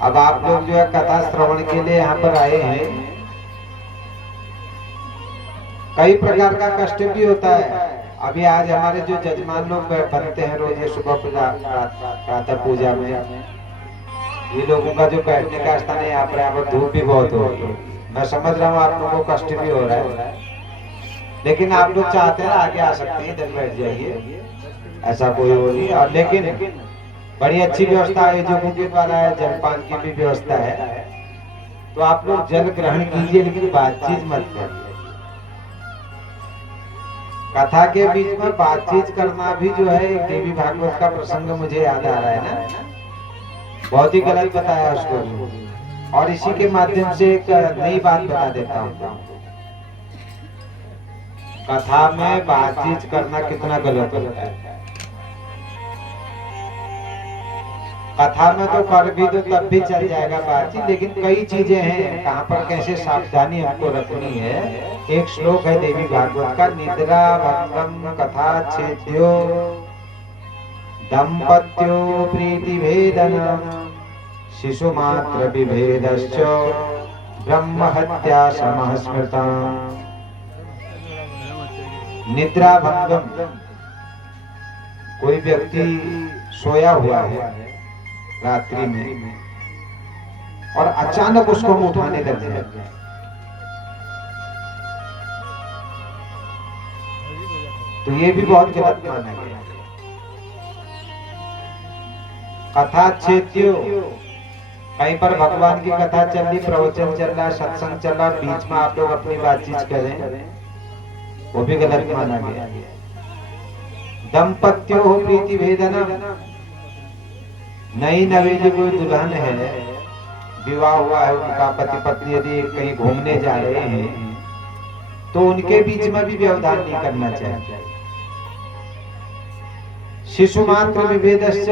अब आप लोग जो है कथा श्रवण के लिए यहाँ पर आए हैं, कई प्रकार का कष्ट भी होता है। अभी आज हमारे जो जजमान लोग बनते हैं रोज ये सुबह पूजा प्रातः पूजा में, ये लोगों का जो बैठने का स्थान है यहाँ पर धूप भी बहुत हो रही है। मैं समझ रहा हूँ आप लोगों को कष्ट भी हो रहा है, लेकिन आप लोग चाहते हैं आगे आ सकते हैं, इधर बैठ जाइए, ऐसा कोई हो नहीं। और लेकिन बड़ी अच्छी व्यवस्था आयोजकों के द्वारा है, जलपान की भी व्यवस्था है, तो आप लोग जल ग्रहण कीजिए, लेकिन बातचीत मत करिए। कथा के बीच में बातचीत करना भी जो है एक देवी भागवत का प्रसंग मुझे याद आ रहा है ना, बहुत ही गलत बताया उसको। और इसी के माध्यम से एक नई बात बता देता हूँ, कथा में बातचीत करना कितना गलत होता है। कथा में तो कर भी तो तब भी चल जाएगा बातचीत, लेकिन कई चीजें हैं कहाँ पर कैसे सावधानी हमको रखनी है। एक श्लोक है देवी भागवत का, निद्रा भंगम कथा छेद्यो दंपत्यो प्रीति भेदनम शिशु मात्र विभेदश्च ब्रह्म हत्या समः स्मृतम्। निद्रा भंगम, कोई व्यक्ति सोया हुआ है रात्रि में और अचानक उसको हम उठाने लग जाए, तो ये भी बहुत गलत माना गया। कथा छेद्यो, कहीं पर भगवान की कथा चल रही, प्रवचन चल रहा, सत्संग चल रहा, बीच में आप लोग अपनी बातचीत करें, वो भी गलत माना गया। दंपत्यो हो प्रीति भेदनम, नई नवेली कोई दुल्हन है, विवाह हुआ है, उनका पति पत्नी यदि कहीं घूमने जा रहे हैं, तो उनके बीच में भी व्यवधान नहीं करना चाहिए। शिशु मात्र विभेदश्च,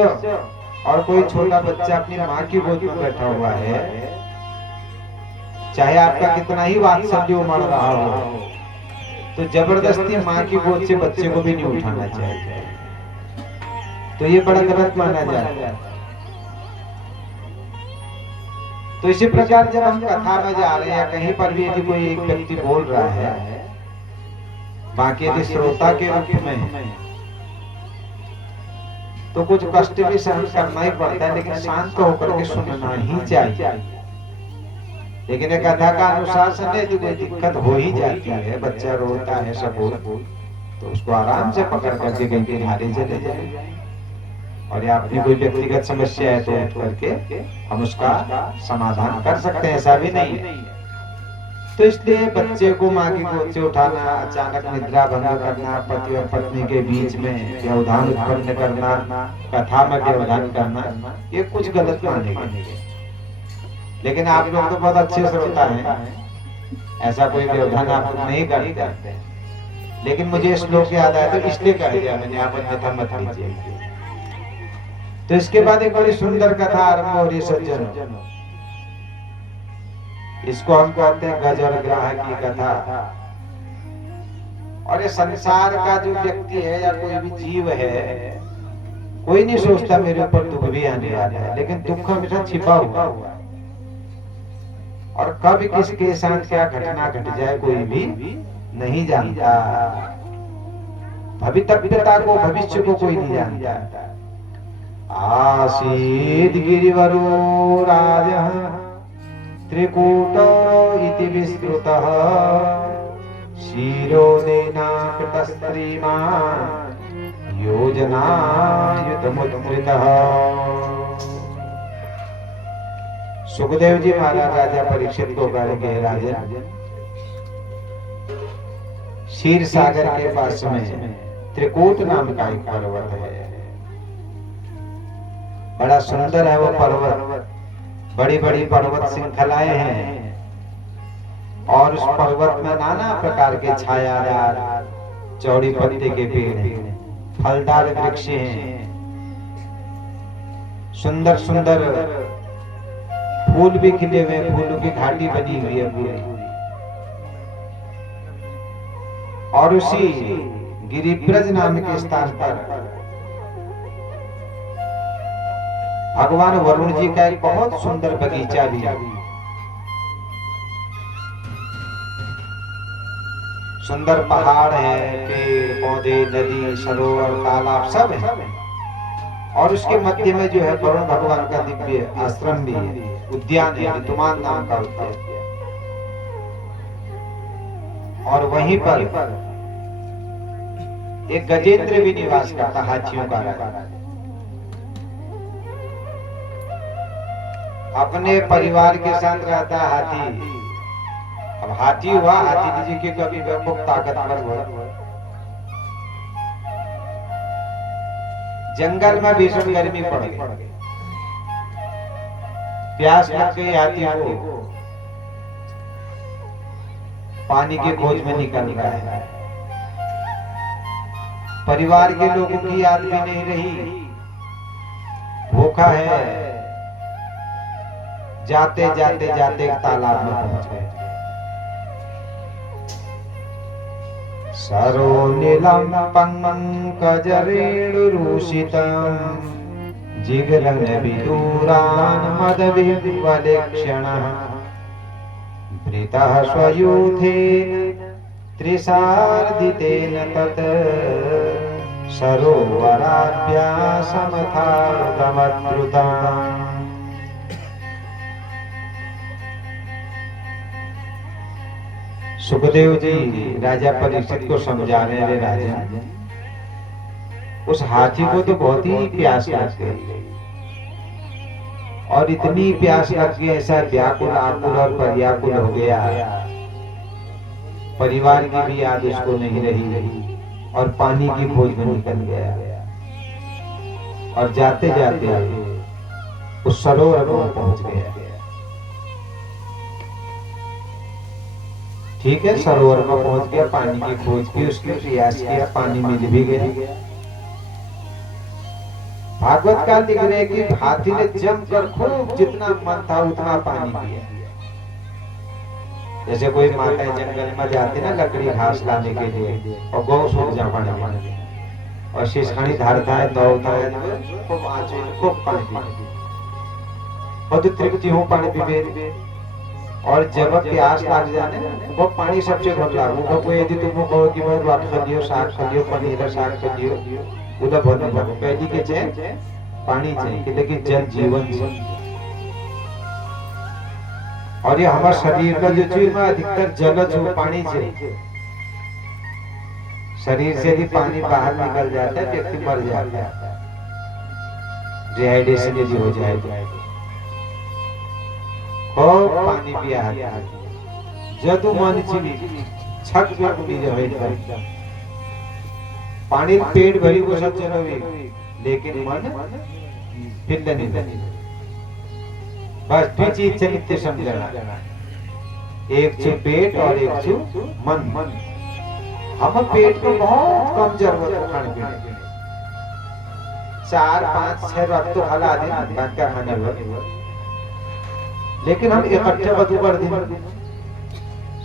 और कोई छोटा बच्चा अपनी माँ की गोद में बैठा हुआ है, चाहे आपका कितना ही वात्सल्य उमड़ रहा हो, तो जबरदस्ती माँ की गोद से बच्चे को भी नहीं उठाना चाहिए, तो ये बड़ा गलत माना जाता है। तो इसी प्रकार जब हम कथा में जा रहे हैं, कहीं पर भी यदि कोई एक व्यक्ति बोल रहा है, बाकी यदि श्रोता के रूप में, तो कुछ कष्ट भी सहन करना ही पड़ता है, लेकिन शांत होकर के सुनना ही चाहिए। लेकिन एक कथा का अनुशासन है, यदि कोई दिक्कत हो ही जाती है, बच्चा रोता है सब, तो उसको आराम से पकड़ करके कहीं किनारे चले जाए, और या अपनी कोई व्यक्तिगत समस्या है तो उठ करके हम उसका समाधान कर सकते हैं, ऐसा भी नहीं है। तो इसलिए बच्चे को माँ की गोद से उठाना, अचानक निद्रा भंग करना, पति और पत्नी के बीच में व्यवधान उत्पन्न करना, कथा में व्यवधान करना, ये कुछ गलत माने गए। लेकिन आप लोग तो बहुत अच्छे श्रोता हैं, ऐसा कोई व्यवधान आप लोग नहीं करते, लेकिन मुझे श्लोक याद आया तो इसलिए कह दिया मैंने, आप अन्यथा मत लीजिए। तो इसके बाद एक बड़ी सुंदर कथा आरंभ हो रही सज्जनों, इसको हम कहते हैं गज और ग्राह की कथा। और ये संसार का जो व्यक्ति है या कोई भी जीव है, कोई नहीं सोचता मेरे ऊपर दुख भी आने वाला है, लेकिन दुख हमेशा छिपा हुआ है, और कब किसके साथ क्या घटना घट जाए कोई भी नहीं जानता। भवितव्यता को, भविष्य को कोई नहीं जानता। आसीद गिरिवरो राजः त्रिकूट इति विस्तृतः शिरोदेनाकृतस्त्रीमान् योजनायुतमुद्धृतः। सुखदेव जी महाराज राजा परीक्षित को कहेंगे, राजन क्षीर सागर के पास में त्रिकूट नाम का एक पर्वत है, बड़ा सुंदर है वो पर्वत, बड़ी बड़ी पर्वत श्रृंखलाएं हैं, और उस पर्वत में नाना प्रकार के छायादार चौड़ी पत्ते के पेड़ हैं, फलदार वृक्ष हैं, सुंदर सुंदर फूल भी खिले हुए, फूलों की घाटी बनी हुई है पूरी। और उसी गिरिब्रज नाम के स्थान पर भगवान वरुण जी का एक बहुत सुंदर बगीचा भी है। सुंदर पहाड़ है, पेड़ पौधे, नदी, सरोवर, तालाब सब है। और उसके मध्य में जो है वरुण भगवान का दिव्य आश्रम भी है, उद्यान है, ऋतुमान नाम का उद्यान। और वहीं पर एक गजेंद्र भी निवास करता, हाथियों का राजा। अपने परिवार के साथ रहता हाथी। अब हाथी हुआ, हाथी जी के कभी बहुत ताकतवर हुआ। जंगल में भीषण गर्मी पड़ गई, प्यास लग गई हाथी को, पानी की खोज में निकल रहा है। परिवार के लोगों की याद भी नहीं रही, भूखा है। जाते जाते जाते एक तालाब में पहुंच गए। सरो नीलम पंकजरेणुरूषितं जिगरन विदूरान् मदविह्वलेक्षणः प्रीतः स्वयूथेन त्रिसार्धितेन तत् सरोवराभ्यासमथार्धमद्रुतम्। सुखदेव जी राजा परीक्षित को समझा रहे हैं, राजा उस हाथी को तो बहुत ही प्यास लग गई, और इतनी प्यास लग गई, ऐसा व्याकुल आकुल और पर्याकुल हो गया, परिवार की भी याद उसको नहीं रही, और पानी की खोज में निकल गया। और जाते जाते उस सरोवर में पहुंच गया। ठीक है, सरोवर में पहुंच गया, पानी की खोज की, उसकी प्रयास किया, पानी मिल भी गया। भागवत का लिख रहे कि हाथी ने जमकर खूब जितना मन था उतना पानी पिया। जैसे कोई माताएं जंगल में जाती ना लकड़ी घास लाने के लिए, और गौ सूख जा पानी और शेषखानी धारता है, दौड़ता है, खूब आंचू खूब पानी और तो तृप्ति हो पानी पीवे। और जब प्यास लग जाने वो पानी सबसे बहुत लागू वो यदि तुम कहो कि बहुत बात कर लियो, साग कर लियो, पनीर साग कर लियो, उधर बहुत नहीं लगो। पहली के चाहिए पानी चाहिए, लेकिन जल जीवन है। और ये हमारे शरीर का जो चीज में अधिकतर जलज हो, पानी चाहिए। शरीर से यदि पानी बाहर निकल जाता है व्यक्ति मर जाता है, डिहाइड्रेशन यदि हो जाए तो। पानी पिया जदू मन चिनी छक में मुनि रहे पानी पेट भरी को सब चलोगे, लेकिन मन फिर नहीं बस दो चीज से नित्य समझना, एक छू पेट और एक छू मन। हम पेट को बहुत कम जरूरत है खाने पीने की, 4 5 6 वक्त तो खा दे बाकी खाने में, लेकिन हम इकट्ठा बदू कर दें।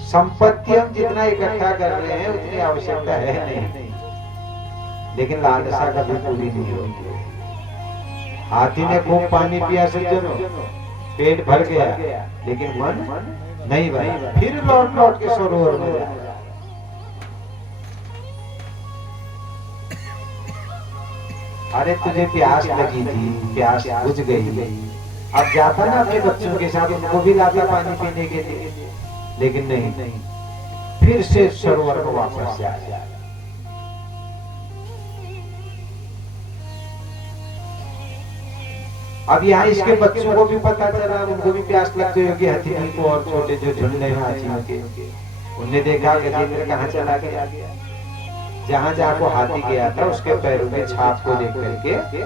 संपत्ति हम जितना इकट्ठा कर रहे हैं उतनी आवश्यकता है नहीं, लेकिन लालसा कभी पूरी नहीं होती। हाथी ने खूब पानी पिया सज्जनों, पेट भर गया, लेकिन मन नहीं भरा, फिर लौट लौट के सरोवर में जाया। अरे तुझे प्यास लगी थी, प्यास बुझ गई, अब जाता ना अपने बच्चों के साथ, उनको भी लाता पानी पीने के लिए, लेकिन नहीं, फिर से सरोवर को वापस से आया। अब यहाँ इसके बच्चों को भी पता चला, उनको भी प्यास लग गई होगी हथिनी को, और छोटे जो झुंड हैं हाथियों के, उनने देखा गजेंद्र कहाँ चला गया। जहाँ जहाँ को हाथी गया था उसके पैरों में छाप को देख करके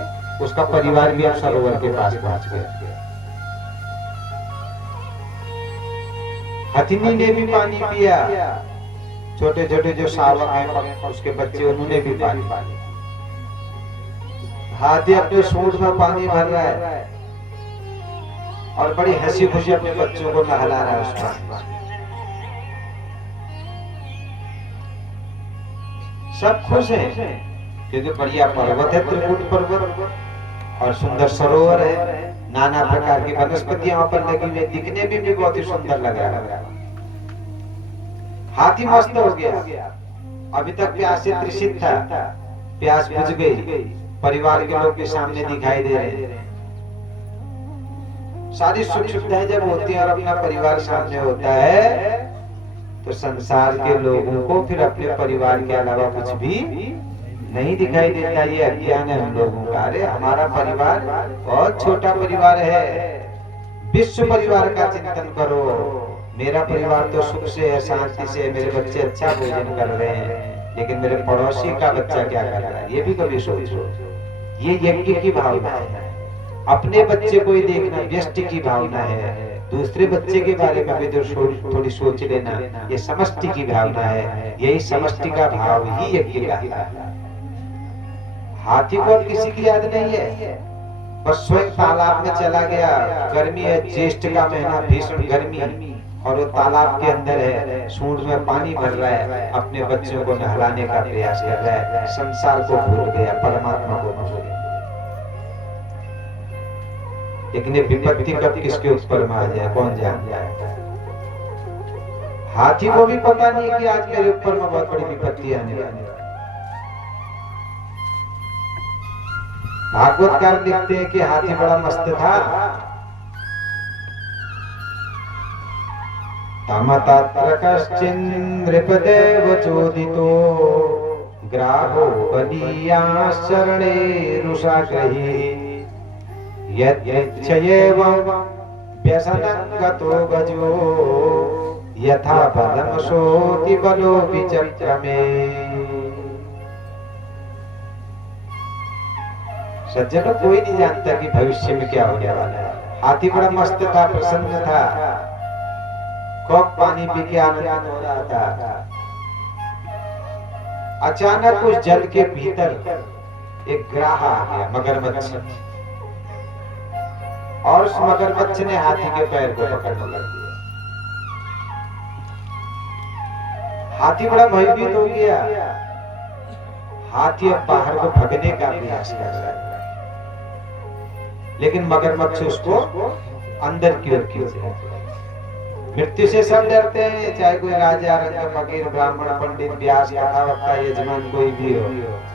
उसका परिवार भी अब सरोवर के पास पहुंच गया। हथिनी ने भी पानी पिया, छोटे छोटे जो शावक हैं उसके बच्चे, उन्होंने भी पानी पानी। हाथी अपने सूंड में पानी भर रहा है और बड़ी हंसी खुशी अपने बच्चों को नहला रहा है उस पानी। सब खुश हैं क्योंकि बढ़िया पर्वत है, त्रिकुट पर्वत, और सुंदर सरोवर है, नाना प्रकार की वनस्पतियां वहां पर लगी हुई, दिखने में भी बहुत ही सुंदर लग रहा है। हाथी मस्त हो गया, अभी तक प्यास से तृषित था, प्यास बुझ गई, परिवार के लोग के सामने दिखाई दे रहे हैं। सारी सुख सुविधाएं जब होती है और अपना परिवार सामने होता है तो संसार के लोगों को फिर अपने परिवार के अलावा कुछ भी नहीं दिखाई देता। ये अज्ञान है हम लोगों का। अरे हमारा परिवार बहुत छोटा परिवार है, विश्व परिवार का चिंतन करो। मेरा परिवार तो सुख से है, शांति से, मेरे बच्चे अच्छा भोजन कर रहे हैं, लेकिन मेरे पड़ोसी का बच्चा क्या कर रहा है, ये भी कभी सोचो। ये यज्ञ की भावना है। अपने बच्चे को ही देखना व्यष्टि की भावना है, दूसरे बच्चे के बारे में भी तो थोड़ी सोच लेना, ये समष्टि की भावना है। यही समष्टि का भाव ही यज्ञ का है। हाथी को अब किसी की याद नहीं है, बस स्वयं तालाब में चला गया। गर्मी है, ज्येष्ठ का महीना, भीषण गर्मी, और वो तालाब के अंदर है, सूंड में पानी भर रहा है, अपने बच्चों को नहलाने का प्रयास कर रहा है। संसार को भूल गया, परमात्मा को भूल गया। लेकिन ये विपत्ति कब किसके ऊपर में आ जाए कौन जान जाए। हाथी को भी पता नहीं कि आज मेरे ऊपर में बहुत बड़ी विपत्ति आने वाली है। भागवतकार लिखते हैं कि हाथी बड़ा मस्त था। तमतत्र कश्चिन् नृपदेव चोदितो ग्राहो बलीयाश्चरणे रुषाग्रही यद्यच्छयेवं व्यसनं गतो गजो यथा बलं सोति बलो विचक्रमे। सज्जनों, कोई नहीं जानता कि भविष्य में क्या होने वाला है। हाथी बड़ा मस्त था, प्रसन्न था, खूब पानी पी के आनंद हो रहा था। अचानक उस जल के भीतर एक ग्राह आ गया, मगरमच्छ, और उस मगरमच्छ ने हाथी के पैर को पकड़ने लग दिया। हाथी बड़ा भयभीत हो गया। हाथी अब बाहर को भगने का प्रयास कर रहा है, लेकिन मगरमच्छ उसको अंदर की ओर खींच रहा है। मृत्यु से सब डरते हैं, चाहे कोई राजा, रंग, फकीर, ब्राह्मण, पंडित, व्यास, कथावक्ता, यजमान कोई भी हो।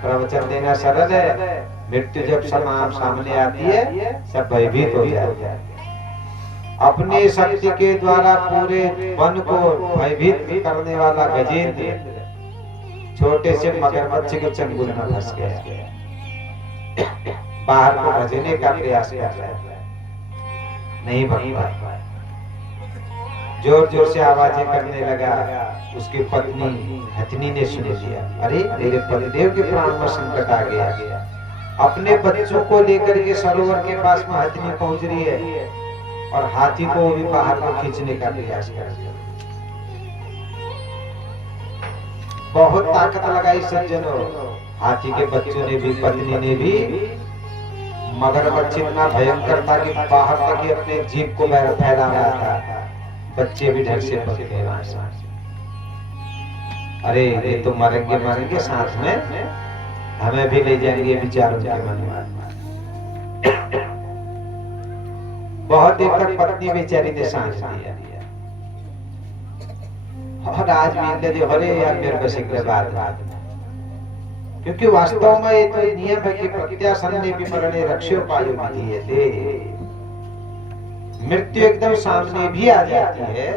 प्रवचन देना सरल है, मृत्यु जब सामने आती है सब भयभीत हो जाते हैं। अपनी शक्ति के द्वारा पूरे वन को भयभीत करने वाला गजेंद्र छोटे से मगरमच्छ के चंगुल में फंस गया, बाहर को भजने का प्रयास कर रहा है, नहीं भग पाया। जोर जोर से आवाजें करने लगा। उसकी पत्नी हथनी ने सुन लिया, अरे मेरे पतिदेव के प्राण में संकट आ गया। अपने बच्चों को लेकर के सरोवर के पास में हथनी पहुंच रही है और हाथी को भी बाहर को खींचने का प्रयास कर रही है। बहुत ताकत लगाई सज्जनों, हाथी के बच्चों ने भी, पत्नी ने भी। मगरमच्छ इतना भयंकर था कि बाहर तक ही अपने जीभ को फैला रहा था। बच्चे भी डर से पक गए वहां से। अरे ये तो मरेंगे साथ में, हमें भी ले जाएंगे विचारों के मन में। बहुत देर तक पत्नी बेचारी ने सांस लिया, और आज भी दे अरे यार मेरे को शीघ्र बात, क्योंकि वास्तव में ये तो नियम है कि प्रत्यासन्ने विमरणे रक्षोपायो विधीयते। मृत्यु एकदम सामने भी आ जाती है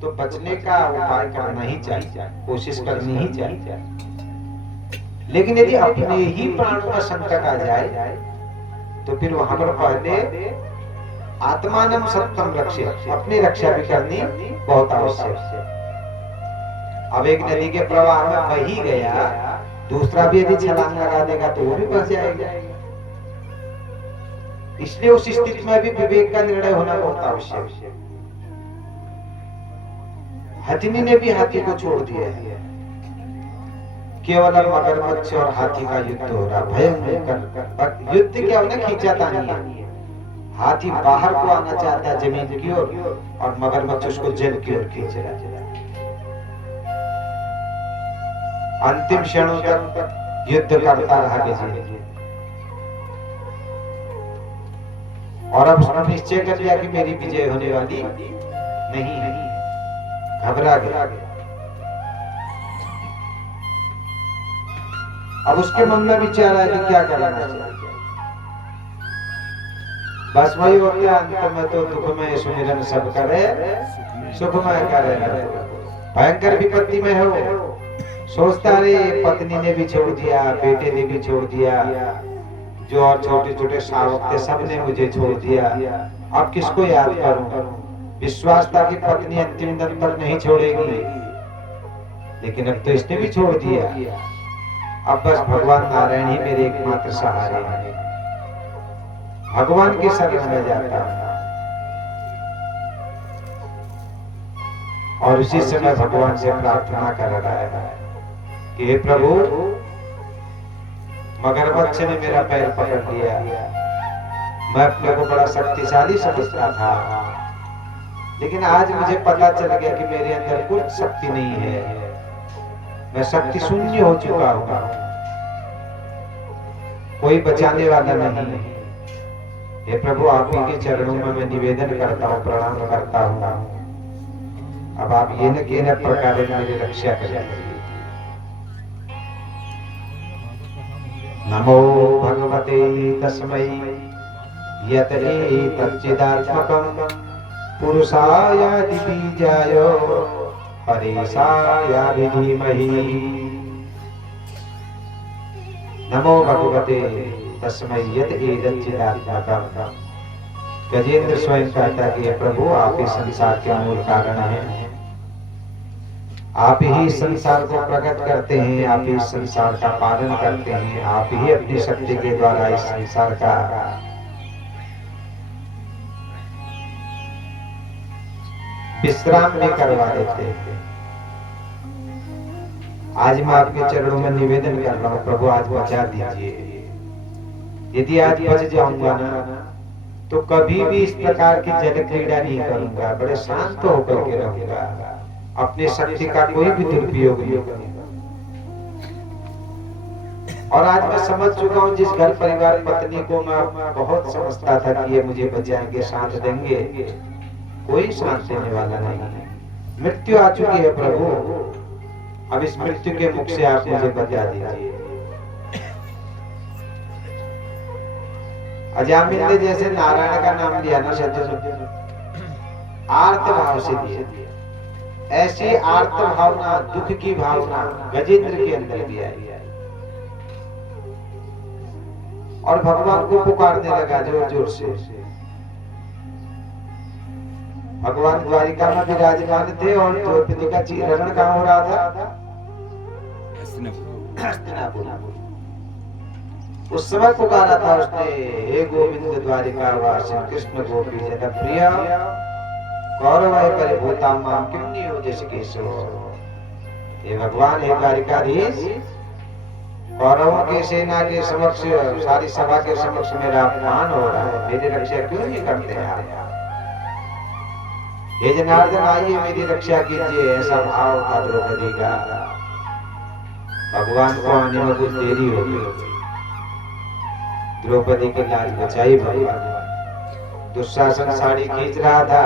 तो बचने का उपाय करना ही चाहिए, कोशिश करनी ही चाहिए। लेकिन यदि अपने ही प्राणों का संकट आ जाए तो फिर वहां पर पहले आत्मानं सत्तं रक्षे, अपनी रक्षा भी करनी बहुत आवश्यक है। अब एक नदी के प्रवाह में बह ही गया, दूसरा भी यदि छलांग लगा देगा तो वो भी बच जाएगा। इसलिए उस स्थिति में भी विवेक का निर्णय होना बहुत आवश्यक है। हथनी ने भी हाथी को छोड़ दिया है। केवल मगरमच्छ और हाथी का युद्ध हो रहा, भयंकर युद्ध। क्या होना, खींचातानी है। हाथी बाहर को आना चाहता है जमीन की ओर, और मगरमच्छ उसको जल की ओर खींच रहा है। अंतिम क्षणों तक युद्ध करता रहा गजेंद्र। और अब उसने निश्चय कर लिया कि मेरी विजय होने वाली नहीं है, घबरा गया। अब उसके मन में विचार आया कि क्या करना चाहिए। बस वही होता है, अंत में तो दुखमय सुमिरन सब करे, सुखमय करे। भयंकर विपत्ति में हो, सोचता रे पत्नी ने भी छोड़ दिया, बेटे ने भी छोड़ दिया, जो और छोटे छोटे शावक थे सबने मुझे छोड़ दिया, अब किसको याद करूं। विश्वास था कि पत्नी अंतिम दिन तक नहीं छोड़ेगी, लेकिन अब तो इसने भी छोड़ दिया। अब बस भगवान नारायण ही मेरे एकमात्र सहारे हैं, भगवान के शरण में जाता हूं। और उसी समय भगवान से प्रार्थना कर रहा है कि हे प्रभु, मगरमच्छ ने मेरा पैर पकड़ लिया, मैं अपने को बड़ा शक्तिशाली समझता था, लेकिन आज मुझे पता चल गया कि मेरे अंदर कुछ शक्ति नहीं है, मैं शक्ति शून्य हो चुका हूं, कोई बचाने वाला नहीं। हे प्रभु, आप ही के चरणों में मैं निवेदन करता हूँ, प्रणाम करता हूँ, अब आप ये न के प्रकार मेरी रक्षा करिए। नमो भगवते तस्मै यत एतच्चिदात्मकं पुरुषायादिबीजाय परेशाय धीमहि। नमो भगवते तस्मै यत एतच्चिदात्मकं। गजेंद्र स्वयं कहता कि प्रभु, आप ही संसार के मूल कारण हैं, आप ही संसार को प्रकट करते हैं, आप ही संसार का पालन करते हैं, आप ही अपनी शक्ति के द्वारा इस संसार का विश्राम भी करवा देते हैं। आज मैं आपके चरणों में निवेदन कर रहा हूँ, प्रभु आज बचा दीजिए। यदि आज बच जाऊंगा ना, तो कभी भी इस प्रकार की जल क्रीड़ा नहीं करूंगा, बड़े शांत होकर के रहूंगा, अपनी शक्ति का कोई भी दुरुपयोग नहीं करूंगा। और आज मैं समझ चुका हूँ, जिस घर परिवार पत्नी को मैं बहुत समझता था कि ये मुझे बचाएंगे, साथ देंगे, कोई साथ देने वाला नहीं है। मृत्यु आ चुकी है प्रभु, अब इस मृत्यु के मुख से आप मुझे बचा दीजिए। अजामिल ने जैसे नारायण का नाम लिया ना, सत्य आर्त भाव से दिया, ऐसी आर्त भावना, दुख की भावना गजेंद्र के अंदर भी आई और भगवान को पुकारने लगा जोर जोर से। भगवान द्वारिका में विराजमान थे और द्रौपदी का चीरहरण कहाँ हो रहा था? हस्तिनापुर। उस समय पुकारा था उसने, हे गोविंद द्वारिका वासिन कृष्ण गोपी जन प्रिय कौरव परिभूता मां किम नियोजिष केशव। हे भगवान, हे द्वारिकाधीश, कौरवों की सेना के समक्ष, सारी सभा के समक्ष मेरा अपमान हो रहा है, मेरी रक्षा क्यों नहीं करते आप? हे जनार्दन, आइए मेरी रक्षा कीजिए। ऐसा भाव था द्रौपदी का। भगवान को आने में कुछ देरी हो गई, द्रौपदी की लाज बचाई भगवान। दुशासन साड़ी खींच रहा था,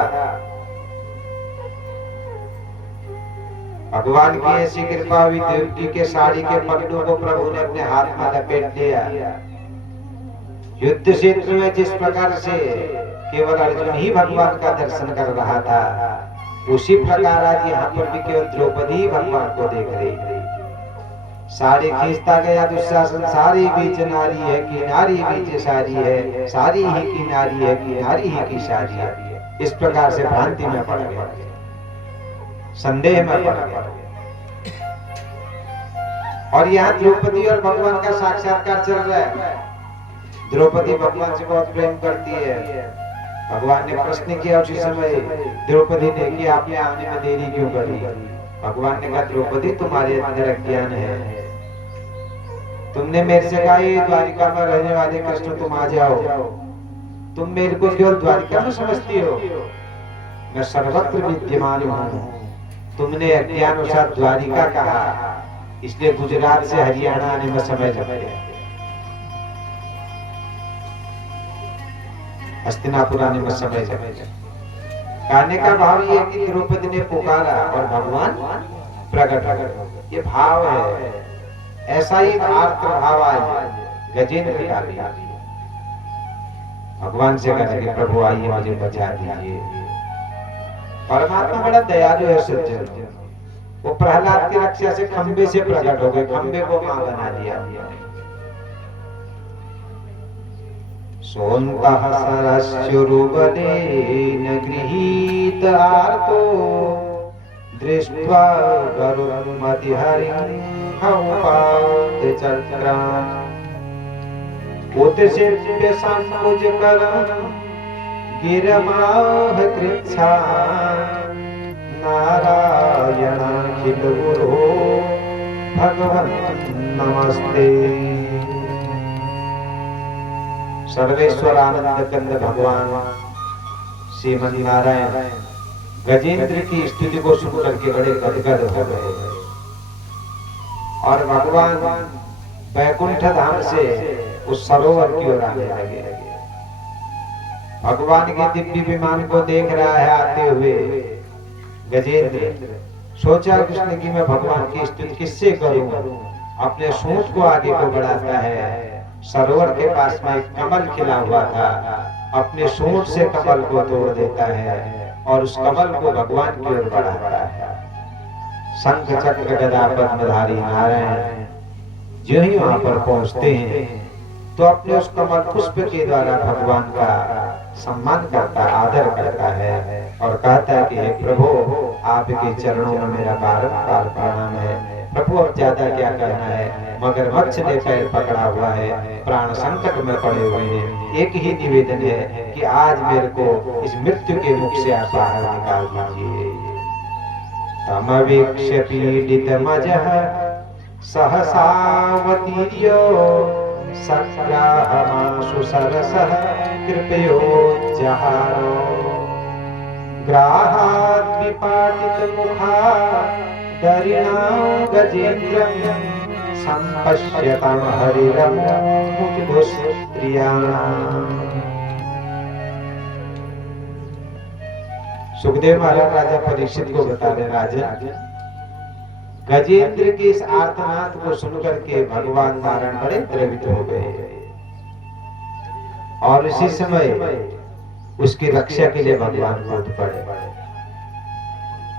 भगवान की ऐसी कृपा हुई, देवकी के साड़ी के पल्लू को प्रभु ने अपने हाथ में लपेट लिया। युद्ध क्षेत्र में जिस प्रकार से केवल अर्जुन ही भगवान का दर्शन कर रहा था, उसी प्रकार आज यहाँ पर भी केवल द्रौपदी भगवान को देख रही थी। साड़ी खींचता गया दुशासन, सारी बीच नारी है कि नारी बीच सारी है, सारी ही की नारी है कि नारी ही की सारी है। इस प्रकार से भ्रांति में पड़ गया, संदेह में पड़ गया। और यहाँ द्रौपदी और भगवान का साक्षात्कार चल रहा है। द्रौपदी भगवान से बहुत प्रेम करती है। भगवान ने प्रश्न किया उसी समय द्रौपदी ने कि आपने आने में देरी क्यों करी? भगवान ने कहा, द्रौपदी तुम्हारे अंदर अज्ञान है, तुमने मेरे से कहा ये द्वारिका में रहने वाले कृष्ण तुम आ जाओ, तुम मेरे को केवल द्वारिका में समझती हो, मैं सर्वत्र विद्यमान हूँ। तुमने अज्ञानुसार द्वारिका कहा, इसलिए गुजरात से हरियाणा आने में समय लग गया। हस्तिनापुर आने में समय लगे। कहने का भाव ये कि द्रौपदी ने पुकारा और भगवान प्रकट हो गए। ये भाव है, ऐसा ही आर्त भाव आज गजेंद्र का भी। भगवान से कहने कि प्रभु आइए मुझे बचा दीजिए। परमात्मा बड़ा दयालु है सज्जन। वो प्रहलाद की रक्षा से खंबे से प्रकट हो गए, खंबे को मां बना दिया। सोन्तः सरस्युरुबलेन गृहीत आर्तो दृष्ट्वा गरुडमतिहरिं चक्रान् उत्सिप्य सम्मुजकरं गिरमाह कृच्छा नारायणाखिलगुरो भगवन् नमस्ते। सर्वेश्वर आनंद कंद भगवान श्रीमन नारायण गजेंद्र की स्तुति को सुनकर के बड़े गदगद हो गए और भगवान वैकुंठ धाम से उस सरोवर की ओर आने लगे। भगवान के दिव्य विमान को देख रहा है आते हुए गजेंद्र। सोचा कृष्ण की मैं भगवान की स्तुति किससे करूं। अपने सूंड को आगे को बढ़ाता है। सरोवर के पास में एक कमल खिला हुआ था, अपने सूंड से कमल को तोड़ देता है और उस कमल को भगवान की ओर बढ़ाता है। शंख चक्र गदा पद्मधारी नारायण जो ही वहां पर पहुंचते हैं तो अपने उस कमल पुष्प के द्वारा भगवान का सम्मान करता, आदर करता है और कहता है कि हे प्रभु आपके चरणों में मेरा बारंबार प्रणाम है। प्रभु अब ज्यादा क्या कहना है, मगरमच्छ ने पैर पकड़ा हुआ है, प्राण संकट में पड़े हुए हैं। एक ही निवेदन है कि आज मेरे को इस मृत्यु के मुख से आप बाहर निकाल दीजिए। तमवीक्ष्य पीडितमजः सहसावतीर्यो सग्राहमाशु सरसः कृपयोज्जहारो ग्राहाद् विपाटितमुखा दरिणां गजेन्द्रं सम्पश्यतं हरिरमुमुचुस्त्रियाणाम्। सुखदेव महाराज राजा परीक्षित को बता रहे, राजा गजेंद्र के इस आर्तनाद को सुनकर के भगवान नारायण बड़े द्रवित हो गए और इसी समय उसकी रक्षा के लिए भगवान कूद पड़े।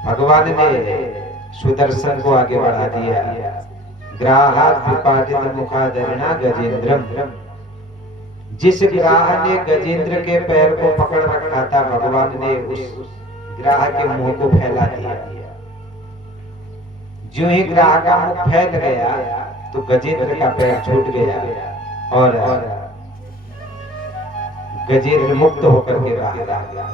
भगवान ने सुदर्शन को आगे बढ़ा दिया। ग्राहात् विपाटित मुखादरिणा गजेंद्रम। जिस ग्राह ने गजेंद्र के पैर को पकड़ रखा था, भगवान ने उस ग्राह के मुंह को फैला दिया। जो ही ग्राह का मुख फैल गया तो गजेंद्र का पैर छूट गया और गजेंद्र मुक्त होकर के बाहर आ गया।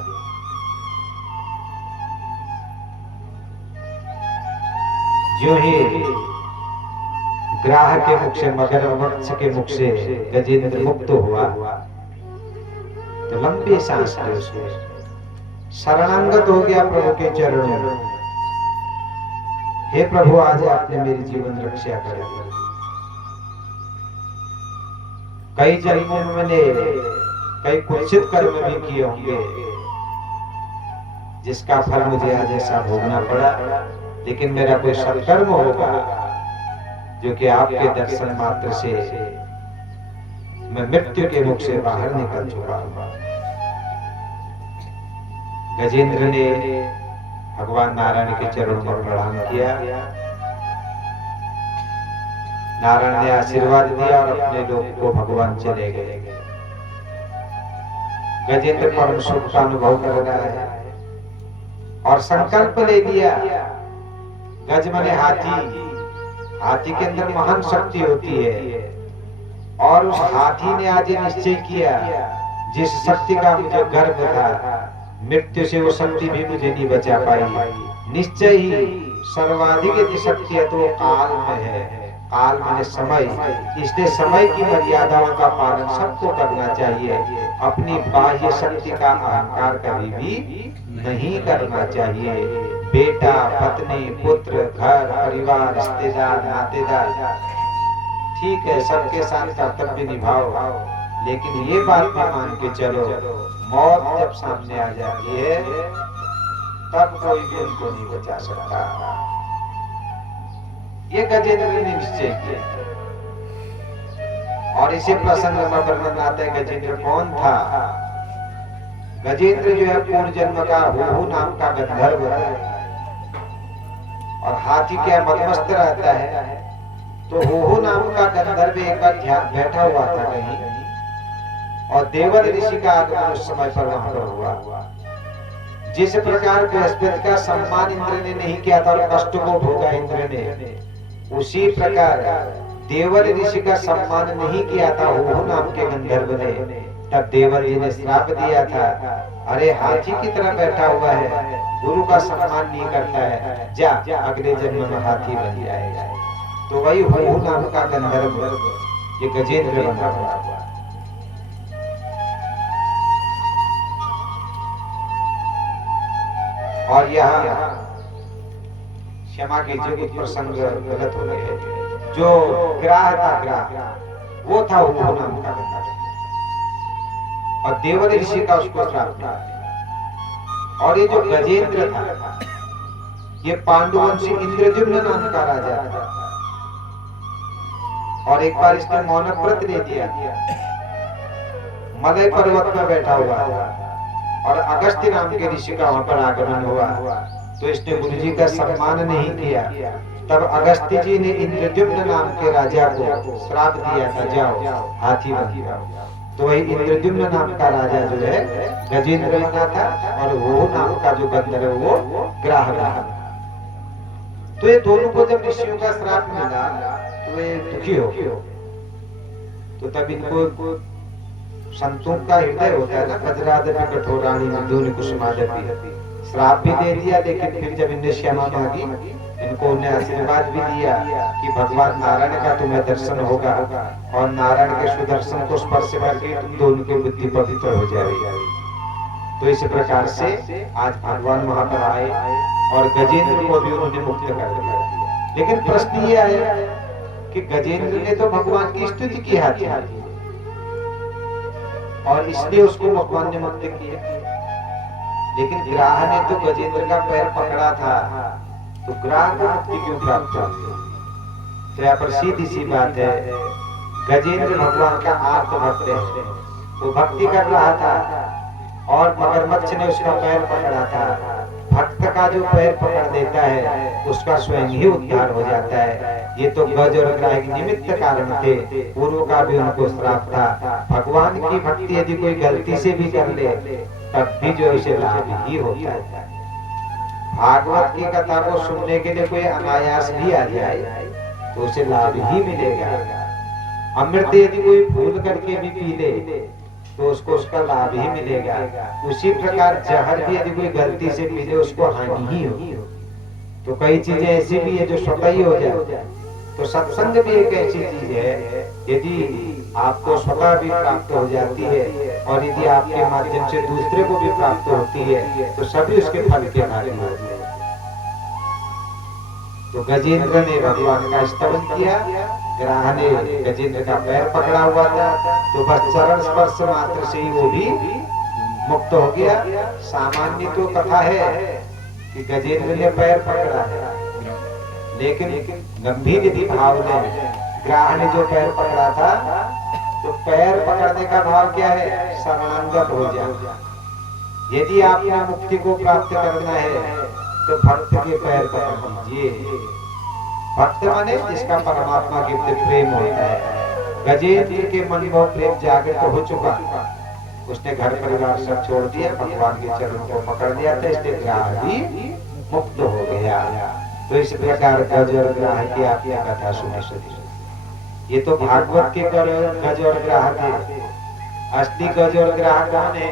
जो ही ग्राह के मुख से, मगरमच्छ के मुख से गजेंद्र मुक्त हुआ तो लंबी सांस ली उसने, शरणागत हो गया प्रभु के चरणों में। हे प्रभु आज आपने मेरी जीवन रक्षा कर। कई जन्मों में मैंने कई कुत्सित कर्म भी किए होंगे जिसका फल मुझे आज ऐसा भोगना पड़ा, लेकिन मेरा कोई सत्कर्म होगा जो कि आपके दर्शन मात्र से मैं मृत्यु के मुख से बाहर निकल चुका हूं। गजेंद्र ने भगवान नारायण के चरणों पर प्रणाम किया। नारायण ने आशीर्वाद दिया और अपने लोक को भगवान चले गए। गजेंद्र परम सुख का अनुभव कर रहा है और संकल्प ले लिया। गज माने हाथी, हाथी के अंदर महान शक्ति होती है और उस हाथी ने आज निश्चय किया जिस शक्ति का मुझे गर्व था, मृत्यु से वो शक्ति भी मुझे नहीं बचा पाई। निश्चय ही सर्वाधिक शक्ति है तो काल में है, काल माने समय, इसलिए समय की मर्यादाओं का पालन सबको करना चाहिए। अपनी बाह्य शक्ति का अहंकार कभी भी नहीं करना चाहिए। बेटा, पत्नी, पुत्र, घर, परिवार, रिश्तेदार, नातेदार, ठीक है, सबके साथ कर्तव्य निभाओ, लेकिन ये बात भी मान के चलो, मौत जब सामने आ जाती है तब कोई भी उनको नहीं बचा सकता। ये गजेंद्र ने निश्चय किया। और इसी प्रसंग में वर्णन आता है गजेंद्र कौन था। गजेंद्र जो है पूर्व जन्म का हुहु नाम का गंधर्व है, और हाथी क्या मदमस्त रहता है। तो हुहु नाम का गंधर्व एक बार ध्यान बैठा हुआ था कहीं, और देवल ऋषि का आगमन उस समय पर वहां पर हुआ। जिस प्रकार बृहस्पति का सम्मान इंद्र ने नहीं किया था और कष्ट को भोगा इंद्र ने, उसी प्रकार देवल ऋषि का सम्मान नहीं किया था हुहु नाम के गंधर्व ने। तब देवल जी ने श्राप दिया था, अरे हाथी की तरह बैठा हुआ है, गुरु का सम्मान नहीं करता है, जा अगले जन्म में हाथी बन जाएगा। तो वही हुहु नाम का गंधर्व ये गजेंद्र बना हुआ। और यहाँ क्षमा कीजिए कुछ प्रसंग गलत हो गए। जो ग्राह था, ग्राह वो था हुहु नाम का गंधर्व, और देवल ऋषि का उसको श्राप था। और ये जो गजेंद्र था ये पांडुवंशी इंद्रद्युम्न नाम का राजा था। और एक बार इसने मौन व्रत ले दिया, मलय पर्वत पर बैठा हुआ और अगस्त्य नाम के ऋषि का वहां पर आगमन हुआ। तो इसने गुरु जी का सम्मान नहीं किया। तब अगस्त्य जी ने इंद्रद्युम्न नाम के राजा को श्राप दिया था, जाओ हाथी बन जाओ। तो वही इंद्रद्युम्न नाम का राजा जो है गजेंद्र बना था, और वो नाम का जो गंधर्व वो ग्राह बना। तो ये दोनों को जब ऋषियों का श्राप मिला तो वे दुखी हो गए। तो तब इनको संतों का हृदय होता है ना, वज्रादपि कठोराणि मधुनि कुसुमादपि। श्राप भी दे दिया, लेकिन फिर जब इनने क्षमा मांगी, इनको उन्हें आशीर्वाद भी दिया कि भगवान नारायण का तुम्हें दर्शन होगा, और नारायण के सुदर्शन को स्पर्श करके तुम दोनों की बुद्धि पवित्र हो जाएगी। तो इस प्रकार से आज भगवान वहां पर आए और गजेंद्र को भी उन्होंने मुक्त कर दिया। लेकिन प्रश्न ये आया कि गजेंद्र ने तो भगवान की स्तुति की हाथी, और इसलिए उसको भगवान ने मुक्त किया। लेकिन ग्राह ने तो गजेंद्र का पैर पकड़ा था, तो ग्राह को मुक्ति क्यों प्राप्त हुई? तो यहाँ पर सीधी सी बात है, गजेंद्र भगवान का आर्त भक्त है। वो भक्ति कर रहा था और मगरमच्छ ने उसका पैर पकड़ा था। भक्त का जो पैर पकड़ देता है उसका स्वयं ही उद्धार हो जाता है। ये तो गज और ग्राह के निमित्त कारण थे, पूर्व का भी उनको श्राप था। भगवान की भक्ति यदि कोई गलती से भी कर ले तब भी जो इसे लाभ ही होता है। भागवत की कथा को सुनने के लिए कोई अनायास भी आ जाए तो उसे लाभ ही मिलेगा। अमृत यदि कोई भूल करके भी पी ले तो उसको उसका लाभ ही मिलेगा। उसी प्रकार जहर भी यदि कोई गलती से पी ले उसको हानि ही होगी। तो कई चीजें ऐसी भी है जो स्वतः ही हो जाए। तो सत्संग भी एक ऐसी चीज है, यदि आपको स्वतः भी प्राप्त हो जाती है और यदि आपके माध्यम से दूसरे को भी प्राप्त होती है तो सभी उसके फल के भागी होते हैं। तो गजेंद्र ने भगवान का स्तवन किया, ग्राह ने गजेंद्र का पैर पकड़ा हुआ था, तो बस चरण स्पर्श मात्र से ही वो भी मुक्त हो गया। सामान्य तो कथा है कि गजेंद्र ने पैर पकड़ा है, लेकिन गंभीर यदि भाव ने ग्राह ने जो पैर पकड़ा था, तो पैर पकड़ने का भाव क्या है? शरणागत हो जा। यदि आपने मुक्ति को प्राप्त करना है तो भक्त के पैर पकड़ लीजिए। भक्त माने जिसका परमात्मा के प्रति प्रेम होता है। गजेंद्र के मन में प्रेम जागृत हो चुका, उसने घर परिवार सब छोड़ दिया, भगवान के चरणों को पकड़ लिया था, इसलिए ग्राह भी मुक्त हो गया। तो इस प्रकार गज और ग्राह की आपने कथा सुनी। ये तो भागवत के गज और ग्राह थे। असली गज और ग्राह कौन है?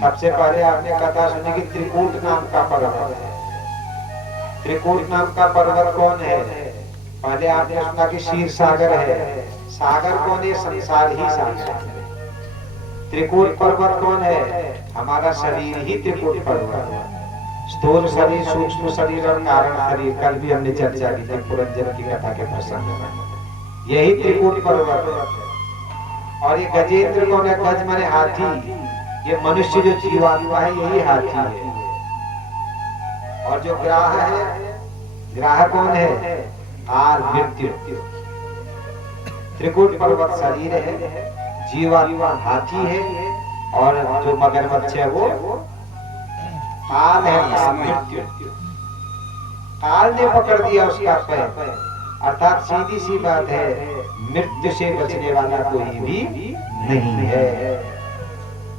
सबसे पहले आपने कथा सुनी कि त्रिकूट नाम का पर्वत है। त्रिकूट नाम का पर्वत कौन है? पहले आपने सुना कि क्षीर सागर है। सागर कौन है? संसार ही सागर है। त्रिकूट पर्वत कौन है? हमारा शरीर ही त्रिकूट पर्वत है। स्थूल शरीर, सूक्ष्म शरीर और कारण शरीर, कल भी हमने चर्चा की थी पुरंजन की कथा के प्रसंग में। यही त्रिकूट पर्वत है। और ये गजेंद्र कौन है? गज माने हाथी। ये मनुष्य जो जीवात्मा है यही हाथी है। और जो ग्राह है, ग्राह कौन है? काल, मृत्यु। त्रिकुट पर्वत शरीर है, जीवात्मा हाथी है, और जो मगरमच्छ है वो काल है, मृत्यु। काल ने पकड़ दिया उसका पैर, अर्थात सीधी सी बात है, मृत्यु से बचने वाला कोई भी नहीं है।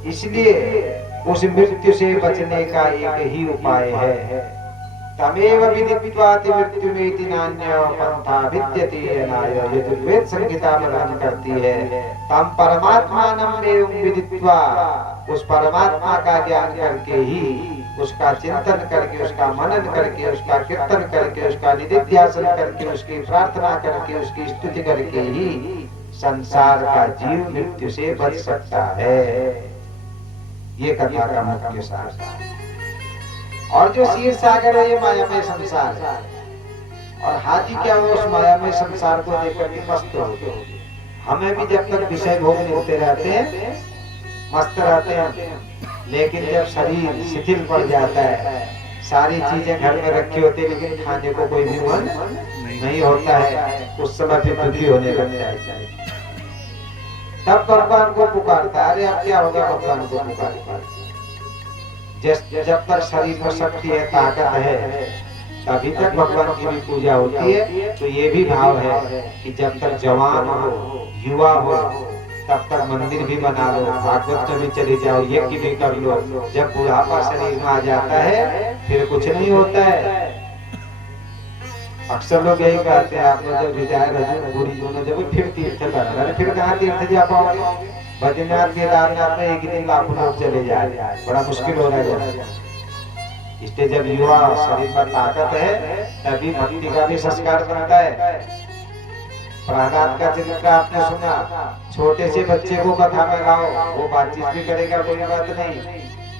इसलिए उस मृत्यु से बचने का एक ही उपाय है, तमेव विदित्वाति मृत्युमेति नान्यो पंथा विद्यते अनाय। यजुर्वेद संहिता वर्णन करती है, तम परमात्मानं एवं विदित्वा, उस परमात्मा का ज्ञान करके ही, उसका चिंतन करके, उसका मनन करके, उसका कीर्तन करके, उसका निधिध्यासन करके, उसकी प्रार्थना करके, उसकी स्तुति करके ही संसार का जीव मृत्यु से बच सकता है। ये कथा का मुख्य सार है। और जो क्षीर सागर है ये मायामय संसार है, और हाथी क्या हो, उस मायामय संसार को देखकर के मस्त होते हैं। हमें भी जब तक विषय भोग मिलते रहते हैं मस्त रहते हैं, लेकिन जब शरीर शिथिल पड़ जाता है, सारी चीजें घर में रखी होती है लेकिन खाने को कोई भी मन नहीं होता है, उस समय फिर दुखी होने लगता है। तब भगवान को पुकारता है, अरे अब क्या होगा, भगवान को पुकारता है। जब तक शरीर में शक्ति है, ताकत है, तभी तक भगवान की भी पूजा होती है। तो ये भी भाव है कि जब तक जवान हो, युवा हो, तब तक मंदिर भी बना लो, भागवत में भी चले जाओ, यज्ञ भी कर लो। जब बुढ़ापा शरीर में आ जाता है फिर कुछ नहीं होता है। अक्सर लोग यही कहते हैं, आपने जब रिटायर हो बुरी होने जब फिर तीर्थ करना, अरे फिर कहाँ तीर्थ जा पाओगे? बद्रीनाथ केदारनाथ में एक दिन लाखों लोग चले जा रहे हैं, बड़ा मुश्किल हो रहा है। इसलिए जब युवा शरीर में ताकत है तभी भक्ति का भी संस्कार बनता है। प्रहलाद का चरित्र आपने सुना, छोटे से बच्चे को कथा में लाओ, वो बातचीत भी करेगा, कोई बात नहीं,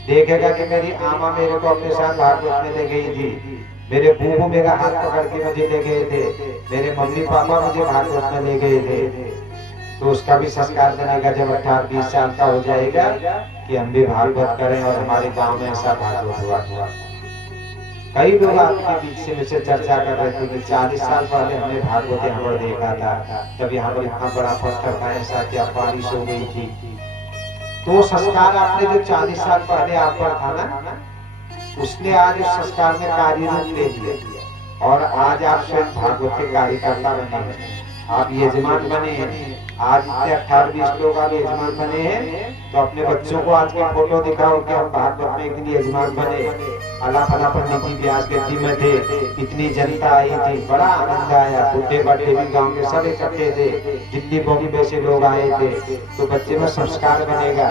देखेगा कि मेरी आमा मेरे को अपने साथ भागवत में ले गई थी, मेरे बूबू मेरा हाथ पकड़ के मुझे ले गए थे, मेरे मम्मी पापा मुझे भागवत में ले गए थे। तो उसका भी संस्कार बनेगा जब 18-20 साल का हो जाएगा कि हम भी भागवत करें, और हमारे गांव में ऐसा भागवत हुआ। कई लोग आपके बीच से मुझसे चर्चा कर रहे थे कि 40 साल पहले हमने भागवत यहाँ पर देखा था, तब यहाँ पर इतना बड़ा पत्थर था, ऐसा क्या बारिश हो गई थी। तो संस्कार आपने जो 40 साल पहले आप पर था ना, उसने आज उस संस्कार में कार्य रूप ले लिया, और आज आप स्वयं भागवत के कार्यकर्ता बने हैं, आप यजमान बने हैं। आज इतने 18-20 लोग आप यजमान बने हैं, तो अपने बच्चों को आज की फोटो दिखाओ कि हम भागवत में एक दिन यजमान बने, अल्लाह फला पंडित जी व्यास गद्दी में थे, इतनी जनता आई थी, बड़ा आनंद आया, बुढ़े बड़े भी गांव के सब इकट्ठे थे, दिल्ली बॉम्बे से लोग आए थे। तो बच्चे में संस्कार बनेगा,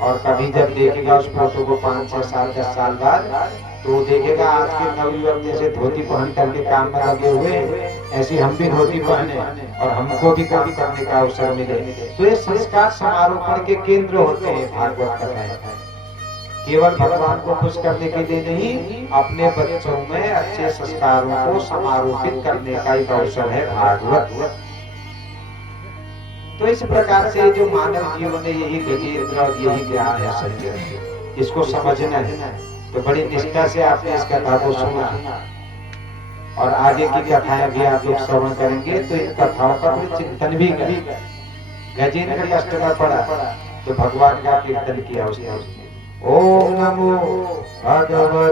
और कभी जब देखेगा उस फोटो को 5, 6 साल 10 साल बाद, तो देखेगा आज के नवयुवक जैसे धोती पहन करके काम में लगे हुए, ऐसी हम भी धोती पहने और हमको भी काम करने का अवसर मिले। तो ये संस्कार समारोपण के केंद्र होते हैं भागवत कथाएं। केवल भगवान को खुश करने के लिए नहीं, अपने बच्चों में अच्छे संस्कारों को समारोपित करने का एक अवसर है भागवत। तो इस प्रकार से जो मानव जीवन है यही गजेंद्र और यही ज्ञान है सत्य, इसको समझना है। तो बड़ी निष्ठा से आपने इस कथा को सुना, और आगे की कथाएं भी आप लोग श्रवण करेंगे तो इन कथाओं का कोई चिंतन भी करेंगे। गजेंद्र कष्ट में पड़ा तो भगवान का कीर्तन किया उसने, ओम नमो भगवते